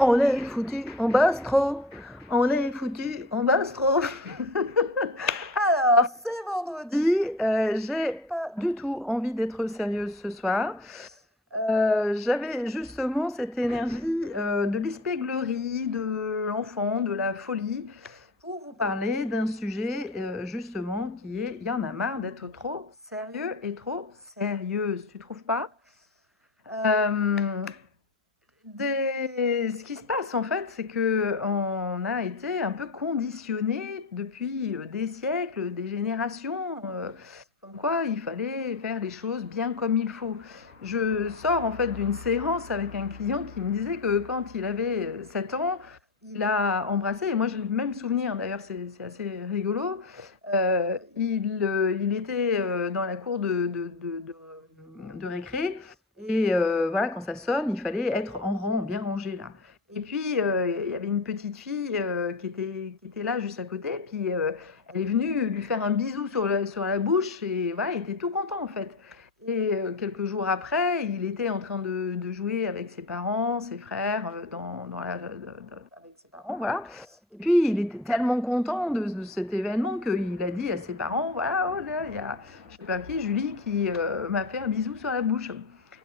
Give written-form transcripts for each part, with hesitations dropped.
On est foutu en bastro. On est foutu en bastro. Alors, c'est vendredi. J'ai pas du tout envie d'être sérieuse ce soir. J'avais justement cette énergie de l'espièglerie, de l'enfant, de la folie, pour vous parler d'un sujet justement qui est, il y en a marre d'être trop sérieux et trop sérieuse, tu trouves pas? Euh, Ce qui se passe en fait, c'est que on a été un peu conditionné depuis des siècles, des générations, comme quoi il fallait faire les choses bien comme il faut. Je sors en fait d'une séance avec un client qui me disait que quand il avait 7 ans, il a embrassé, et moi j'ai le même souvenir d'ailleurs, c'est assez rigolo. Il était dans la cour de récré, et voilà, quand ça sonne, il fallait être en rang, bien rangé là. Et puis, il y avait une petite fille qui était là juste à côté, puis elle est venue lui faire un bisou sur la bouche, et voilà, il était tout content en fait. Et quelques jours après, il était en train de jouer avec ses parents, ses frères, avec ses parents, voilà. Et puis, il était tellement content de cet événement qu'il a dit à ses parents, voilà, oh là, il y a, je sais pas qui, Julie, qui m'a fait un bisou sur la bouche.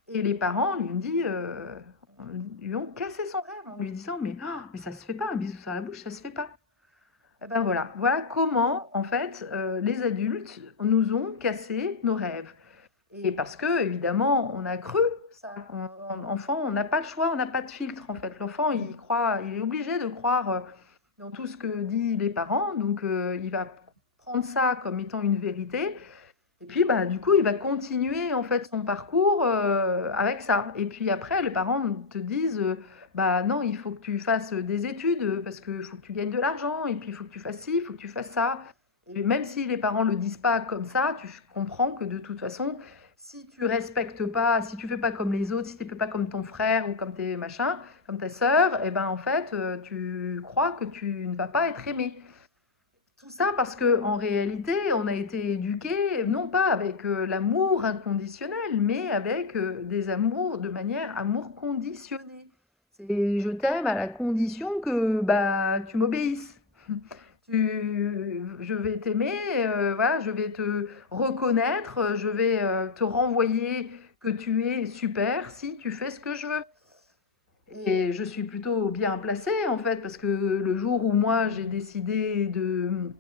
Et les parents lui ont cassé son rêve en lui disant, mais, oh, mais ça se fait pas, un bisou sur la bouche, ça se fait pas. Eh ben voilà comment, en fait, les adultes nous ont cassé nos rêves. Et parce que, évidemment, on a cru ça. Enfant, on n'a pas le choix, on n'a pas de filtre, en fait. L'enfant, il croit, il est obligé de croire dans tout ce que disent les parents, donc il va prendre ça comme étant une vérité. Et puis, bah, du coup, il va continuer en fait son parcours avec ça. Et puis après, les parents te disent, bah non, il faut que tu fasses des études parce qu'il faut que tu gagnes de l'argent. Et puis, il faut que tu fasses ci, il faut que tu fasses ça. Et même si les parents le disent pas comme ça, tu comprends que de toute façon, si tu respectes pas, si tu fais pas comme les autres, si tu fais pas comme ton frère ou comme tes machins, comme ta sœur, et ben en fait, tu crois que tu ne vas pas être aimé. Tout ça parce que en réalité, on a été éduqué non pas avec l'amour inconditionnel, mais avec des amours de manière amour conditionné. C'est je t'aime à la condition que bah tu m'obéisses. Je vais t'aimer, voilà, je vais te reconnaître, je vais te renvoyer que tu es super si tu fais ce que je veux. Et je suis plutôt bien placée en fait, parce que le jour où moi j'ai décidé de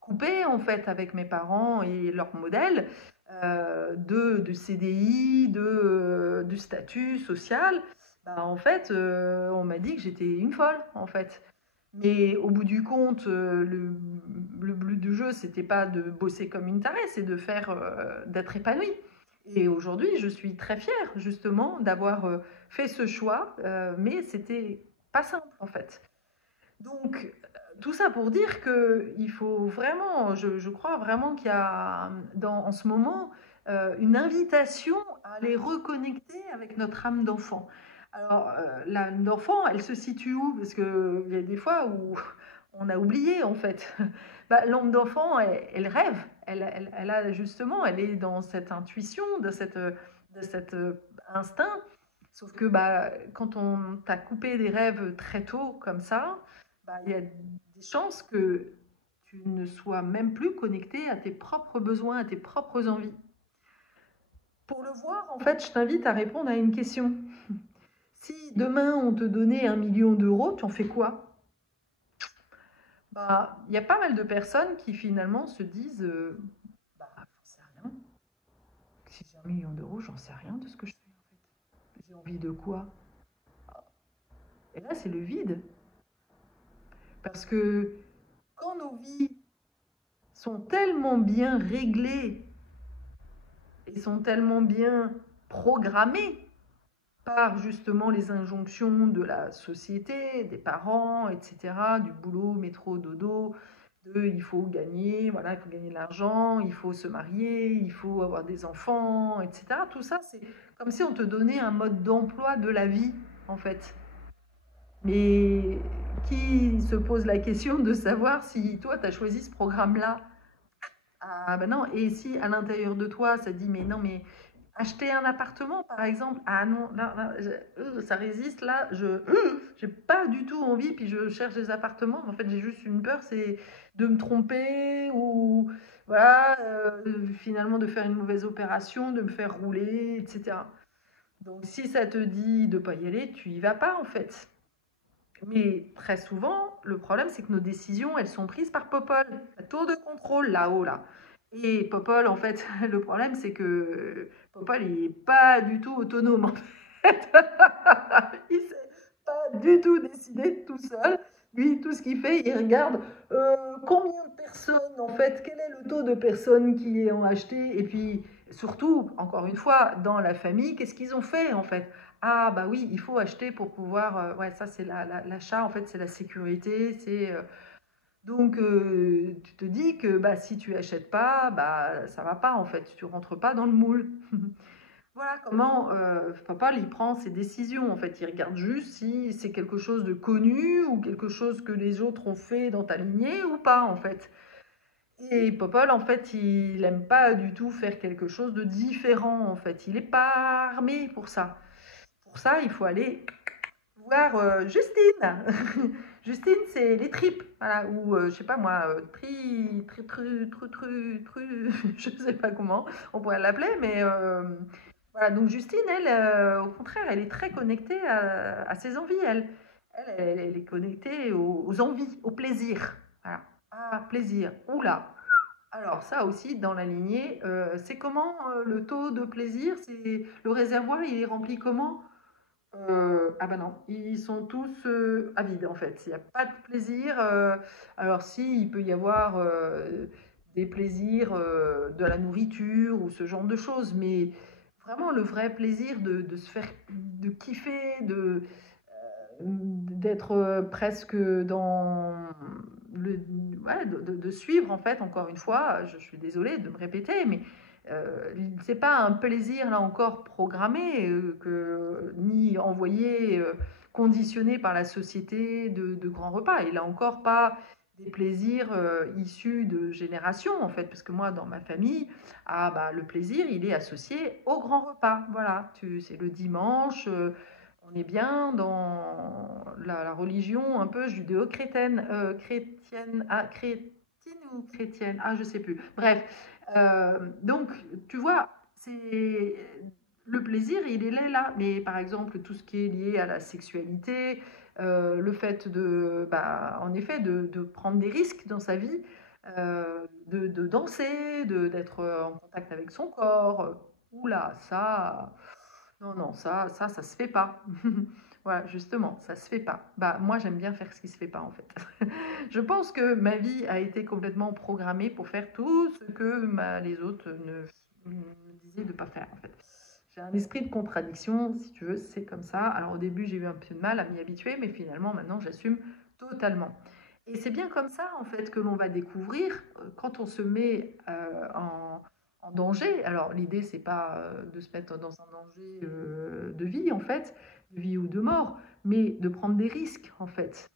couper en fait avec mes parents et leur modèle de CDI, du statut social, bah, en fait, on m'a dit que j'étais une folle en fait. Mais au bout du compte, le but du jeu, c'était pas de bosser comme une tarée, c'est de faire, d'être épanouie. Et aujourd'hui, je suis très fière justement d'avoir fait ce choix, mais c'était pas simple en fait. Donc, tout ça pour dire qu'il faut vraiment, je crois vraiment qu'il y a en ce moment une invitation à aller reconnecter avec notre âme d'enfant. Alors, l'âme d'enfant, elle se situe où? Parce qu'il y a des fois où on a oublié en fait. Bah, l'âme d'enfant, elle rêve, elle a justement, elle est dans cette intuition, de cet instinct. Sauf que bah, quand on t'a coupé des rêves très tôt comme ça, bah, il y a des chances que tu ne sois même plus connecté à tes propres besoins, à tes propres envies. Pour le voir, en fait, je t'invite à répondre à une question. Si demain on te donnait 1 million d'euros, tu en fais quoi? Bah, il y a pas mal de personnes qui finalement se disent, bah, j'en sais rien. Si j'ai 1 million d'euros, j'en sais rien de ce que je fais en fait. J'ai envie de quoi? Et là, c'est le vide. Parce que quand nos vies sont tellement bien réglées et sont tellement bien programmées par justement les injonctions de la société, des parents, etc., du boulot, métro, dodo, il faut gagner, voilà, il faut gagner de l'argent, il faut se marier, il faut avoir des enfants, etc. Tout ça, c'est comme si on te donnait un mode d'emploi de la vie, en fait. Mais qui se pose la question de savoir si toi, tu as choisi ce programme-là? Ah ben non, et si à l'intérieur de toi, ça dit, mais non, mais Acheter un appartement, par exemple, ah non, là, ça résiste, là, j'ai pas du tout envie, puis je cherche des appartements, mais en fait, j'ai juste une peur, c'est de me tromper ou voilà, finalement de faire une mauvaise opération, de me faire rouler, etc. Donc, si ça te dit de pas y aller, tu y vas pas, en fait. Mais très souvent, le problème, c'est que nos décisions, elles sont prises par Popol, la tour de contrôle là-haut, là. Et Popol, en fait, le problème, c'est que Popol, il n'est pas du tout autonome, en fait. Il ne sait pas du tout décider tout seul. Lui, tout ce qu'il fait, il regarde combien de personnes, en fait, quel est le taux de personnes qui ont acheté. Et puis, surtout, encore une fois, dans la famille, qu'est-ce qu'ils ont fait, en fait? Ah bah oui, il faut acheter pour pouvoir, ouais, ça c'est l'achat, en fait, c'est la sécurité, donc tu te dis que bah, si tu achètes pas, bah ça va pas en fait, tu rentres pas dans le moule. Voilà comment papa il prend ses décisions en fait, il regarde juste si c'est quelque chose de connu ou quelque chose que les autres ont fait dans ta lignée ou pas en fait. Et Popol, en fait, il aime pas du tout faire quelque chose de différent en fait, il est pas armé pour ça. Pour ça, il faut aller voir Justine. Justine, c'est les tripes, voilà, ou je sais pas moi, je sais pas comment on pourrait l'appeler, mais voilà. Donc Justine, elle, au contraire, elle est très connectée à ses envies. Elle est connectée aux envies, au plaisir. Voilà. Ah, plaisir. Oula. Alors ça aussi, dans la lignée, c'est comment le taux de plaisir, c'est le réservoir, il est rempli comment? Ah bah non, ils sont tous avides en fait. Il n'y a pas de plaisir. Alors si, il peut y avoir des plaisirs de la nourriture ou ce genre de choses, mais vraiment le vrai plaisir de se faire, de kiffer, d'être presque dans le, ouais, de suivre en fait. Encore une fois, je suis désolée de me répéter, mais c'est pas un plaisir là encore programmé ni envoyé conditionné par la société de grands repas. Et là encore pas des plaisirs issus de générations en fait, parce que moi dans ma famille, ah bah le plaisir il est associé au grand repas. Voilà, c'est le dimanche. On est bien dans la religion un peu judéo-chrétienne, chrétienne ou chrétienne, ah je sais plus. Bref, donc tu vois, c'est le plaisir, il est là. Mais par exemple, tout ce qui est lié à la sexualité, le fait en effet, de prendre des risques dans sa vie, de danser, d'être en contact avec son corps. Oula, ça, non, non, ça se fait pas. Voilà, justement, ça se fait pas. Bah, moi, j'aime bien faire ce qui se fait pas, en fait. Je pense que ma vie a été complètement programmée pour faire tout ce que les autres me disaient de pas faire, en fait. J'ai un esprit de contradiction, si tu veux, c'est comme ça. Alors, au début, j'ai eu un peu de mal à m'y habituer, mais finalement, maintenant, j'assume totalement. Et c'est bien comme ça, en fait, que l'on va découvrir quand on se met en danger. Alors, l'idée, c'est pas de se mettre dans un danger de vie, en fait, de vie ou de mort, mais de prendre des risques, en fait.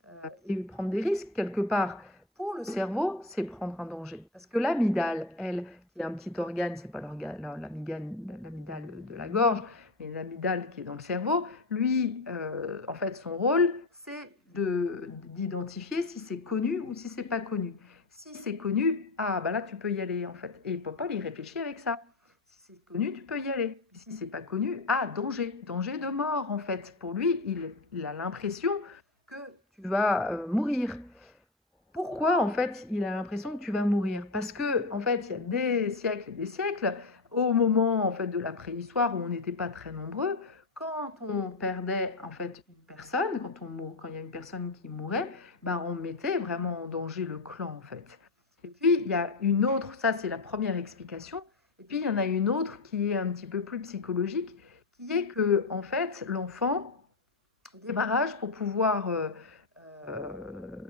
Et prendre des risques, quelque part, pour le cerveau, c'est prendre un danger. Parce que l'amygdale, elle, qui est un petit organe, c'est pas l'amygdale de la gorge, mais l'amygdale qui est dans le cerveau, lui, en fait, son rôle, c'est d'identifier si c'est connu ou si c'est pas connu. Si c'est connu, ah bah là tu peux y aller en fait. Et Popol il réfléchit avec ça. Si c'est connu, tu peux y aller. Si c'est pas connu, ah danger, danger de mort en fait. Pour lui, il a l'impression que tu vas mourir. Pourquoi en fait il a l'impression que tu vas mourir? Parce que en fait il y a des siècles et des siècles, au moment en fait de la préhistoire où on n'était pas très nombreux, quand on perdait en fait une personne, quand il y a une personne qui mourait, ben on mettait vraiment en danger le clan en fait. Et puis il y a une autre, ça c'est la première explication, et puis il y en a une autre qui est un petit peu plus psychologique, qui est que en fait l'enfant, au démarrage, pour pouvoir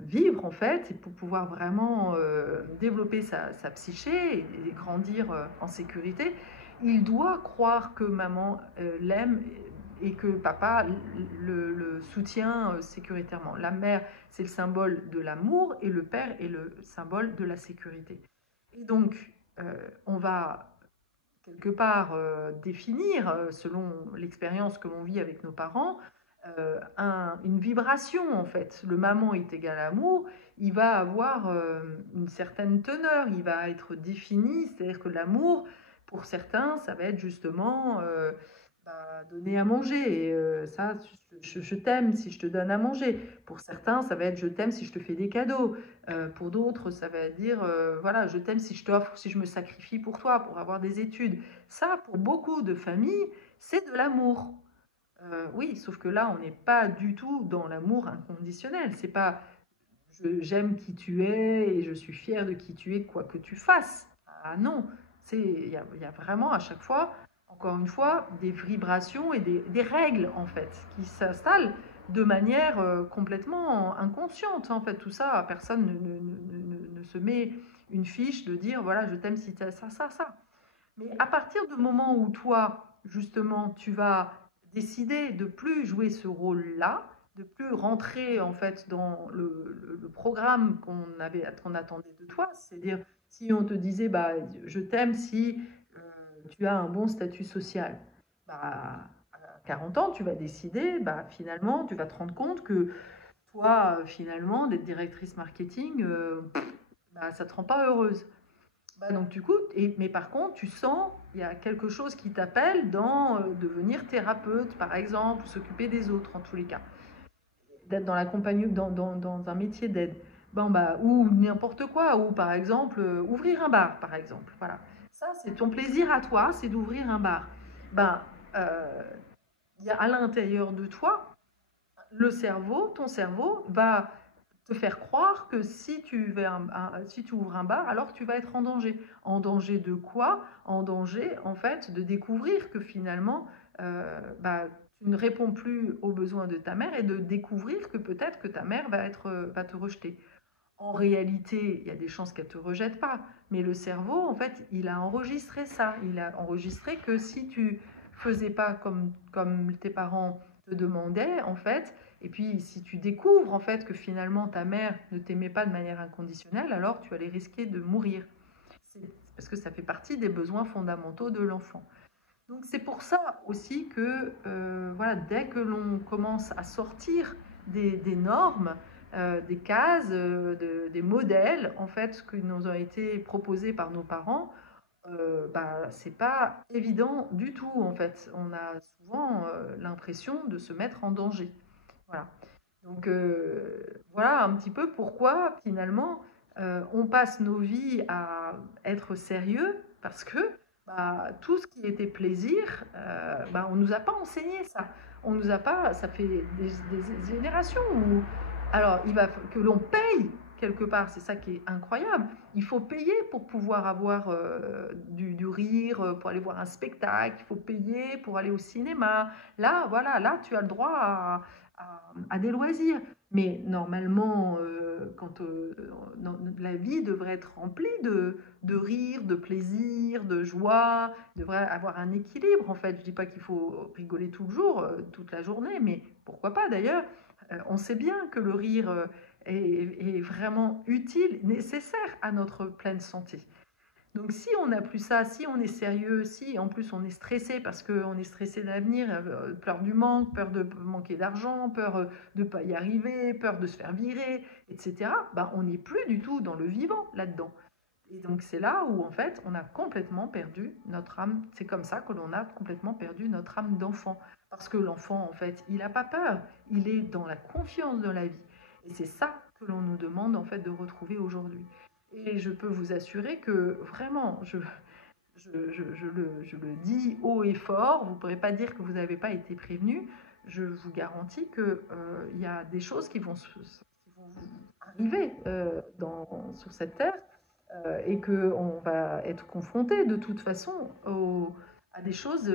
vivre en fait et pour pouvoir vraiment développer sa psyché et grandir en sécurité, il doit croire que maman l'aime et que papa le soutient sécuritairement. La mère, c'est le symbole de l'amour et le père est le symbole de la sécurité. Et donc, on va quelque part définir, selon l'expérience que l'on vit avec nos parents, une vibration en fait. Le maman est égal à amour, il va avoir une certaine teneur, il va être défini, c'est-à-dire que l'amour, pour certains, ça va être justement donner à manger. Et ça, je t'aime si je te donne à manger. Pour certains, ça va être je t'aime si je te fais des cadeaux. Pour d'autres, ça va dire voilà, je t'aime si je t'offre, si je me sacrifie pour toi, pour avoir des études. Ça, pour beaucoup de familles, c'est de l'amour. Oui, sauf que là, on n'est pas du tout dans l'amour inconditionnel. C'est pas j'aime qui tu es et je suis fière de qui tu es, quoi que tu fasses. Ah non, il y a vraiment à chaque fois, encore une fois, des vibrations et des règles en fait qui s'installent de manière complètement inconsciente. En fait, tout ça, personne ne se met une fiche de dire voilà, je t'aime si tu as ça, ça, ça. Mais à partir du moment où toi, justement, tu vas décider de plus jouer ce rôle-là, de plus rentrer en fait dans le programme qu'on attendait de toi, c'est-à-dire si on te disait bah je t'aime si tu as un bon statut social, bah à 40 ans tu vas décider bah finalement tu vas te rendre compte que toi finalement d'être directrice marketing bah ça te rend pas heureuse. Bah donc du coup, mais par contre, tu sens, il y a quelque chose qui t'appelle dans devenir thérapeute, par exemple, ou s'occuper des autres, en tous les cas, d'être dans dans un métier d'aide, bon, bah, ou n'importe quoi, ou par exemple, ouvrir un bar, par exemple, voilà. Ça, c'est ton plaisir à toi, c'est d'ouvrir un bar. Ben, euh, il y a à l'intérieur de toi, ton cerveau va te faire croire que si tu ouvres un bar, alors tu vas être en danger. En danger de quoi? En danger, en fait, de découvrir que finalement, bah, tu ne réponds plus aux besoins de ta mère et de découvrir que peut-être que ta mère va te rejeter. En réalité, il y a des chances qu'elle ne te rejette pas, mais le cerveau, en fait, il a enregistré ça. Il a enregistré que si tu faisais pas comme tes parents te demandaient, en fait, et puis si tu découvres, en fait, que finalement ta mère ne t'aimait pas de manière inconditionnelle, alors tu allais risquer de mourir. C'est parce que ça fait partie des besoins fondamentaux de l'enfant. Donc c'est pour ça aussi que voilà, dès que l'on commence à sortir des normes, des cases, des modèles en fait qui nous ont été proposés par nos parents, bah, c'est pas évident du tout en fait. On a souvent l'impression de se mettre en danger. Voilà. Donc voilà un petit peu pourquoi finalement on passe nos vies à être sérieux parce que bah, tout ce qui était plaisir, bah, on ne nous a pas enseigné ça. On nous a pas, ça fait des générations où alors il va que l'on paye quelque part, c'est ça qui est incroyable. Il faut payer pour pouvoir avoir du rire, pour aller voir un spectacle, il faut payer pour aller au cinéma. Là, voilà, là tu as le droit à des loisirs. Mais normalement, la vie devrait être remplie de rire, de plaisir, de joie, devrait avoir un équilibre en fait. Je ne dis pas qu'il faut rigoler tout le jour, toute la journée, mais pourquoi pas d'ailleurs. On sait bien que le rire est vraiment utile, nécessaire à notre pleine santé. Donc si on n'a plus ça, si on est sérieux, si en plus on est stressé parce qu'on est stressé de l'avenir, peur du manque, peur de manquer d'argent, peur de ne pas y arriver, peur de se faire virer, etc., ben, on n'est plus du tout dans le vivant là-dedans. Et donc c'est là où en fait on a complètement perdu notre âme. C'est comme ça que l'on a complètement perdu notre âme d'enfant. Parce que l'enfant en fait il n'a pas peur, il est dans la confiance de la vie. Et c'est ça que l'on nous demande en fait de retrouver aujourd'hui. Et je peux vous assurer que vraiment, je le dis haut et fort, vous ne pourrez pas dire que vous n'avez pas été prévenu. Je vous garantis qu'il y a des choses qui vont arriver sur cette terre et qu'on va être confronté de toute façon à des choses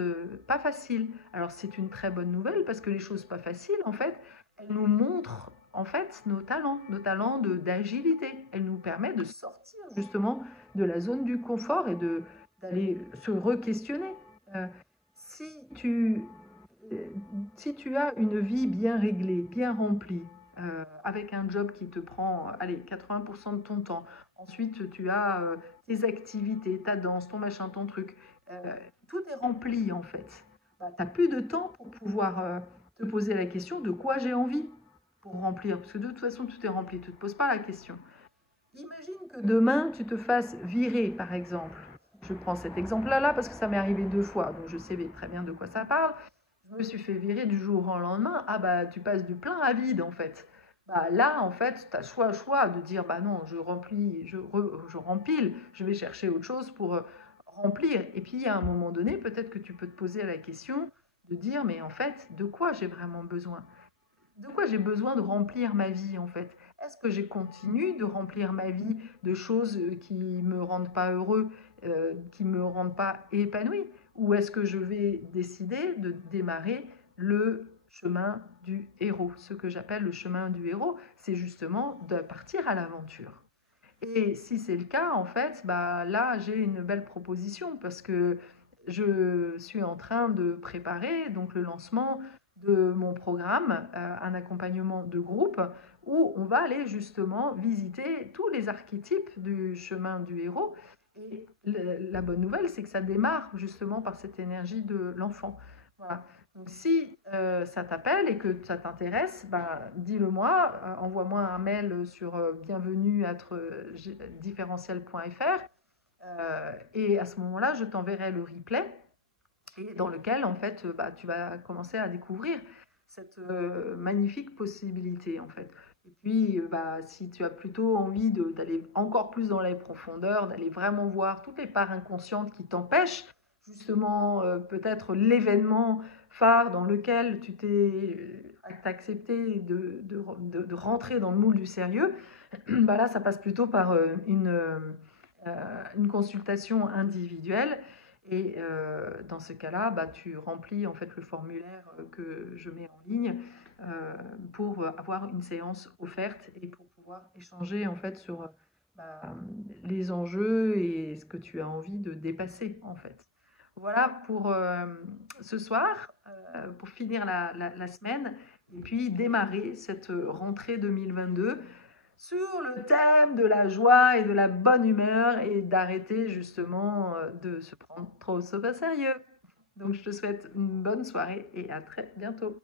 pas faciles. Alors c'est une très bonne nouvelle parce que les choses pas faciles, en fait, elles nous montrent en fait nos talents d'agilité. Elles nous permettent de sortir justement de la zone du confort et d'aller se re-questionner. Euh, si tu euh, si tu as une vie bien réglée, bien remplie, avec un job qui te prend, allez, 80% de ton temps, ensuite tu as tes activités, ta danse, ton machin, ton truc, tout est rempli en fait. Bah, tu n'as plus de temps pour pouvoir te poser la question de quoi j'ai envie pour remplir, parce que de toute façon tout est rempli, tu ne te poses pas la question. Imagine que demain tu te fasses virer par exemple. Je prends cet exemple-là parce que ça m'est arrivé 2 fois, donc je sais très bien de quoi ça parle. Je me suis fait virer du jour au lendemain. Ah bah tu passes du plein à vide en fait. Bah là en fait tu as choix de dire bah non je remplis, je rempile, je vais chercher autre chose pour remplir. Et puis à un moment donné peut-être que tu peux te poser la question de dire mais en fait de quoi j'ai vraiment besoin? De quoi j'ai besoin de remplir ma vie en fait? Est-ce que je continue de remplir ma vie de choses qui me rendent pas heureux, qui me rendent pas épanoui? Ou est-ce que je vais décider de démarrer le chemin du héros? Ce que j'appelle le chemin du héros, c'est justement de partir à l'aventure. Et si c'est le cas, en fait, bah, là, j'ai une belle proposition parce que je suis en train de préparer donc le lancement de mon programme, un accompagnement de groupe, où on va aller justement visiter tous les archétypes du chemin du héros. Et la bonne nouvelle, c'est que ça démarre justement par cette énergie de l'enfant. Voilà. Donc si ça t'appelle et que ça t'intéresse, ben, dis-le moi, envoie-moi un mail sur bienvenue@differentiel.fr et à ce moment-là, je t'enverrai le replay et dans lequel en fait bah, tu vas commencer à découvrir cette magnifique possibilité en fait. Et puis bah, si tu as plutôt envie d'aller encore plus dans les profondeurs, d'aller vraiment voir toutes les parts inconscientes qui t'empêchent justement peut-être l'événement phare dans lequel tu t'es accepté de rentrer dans le moule du sérieux, bah là ça passe plutôt par une consultation individuelle et dans ce cas-là, bah, tu remplis en fait le formulaire que je mets en ligne pour avoir une séance offerte et pour pouvoir échanger en fait sur bah, les enjeux et ce que tu as envie de dépasser en fait. Voilà pour ce soir, pour finir la semaine et puis démarrer cette rentrée 2022 sur le thème de la joie et de la bonne humeur et d'arrêter justement de se prendre trop au sérieux. Donc je te souhaite une bonne soirée et à très bientôt.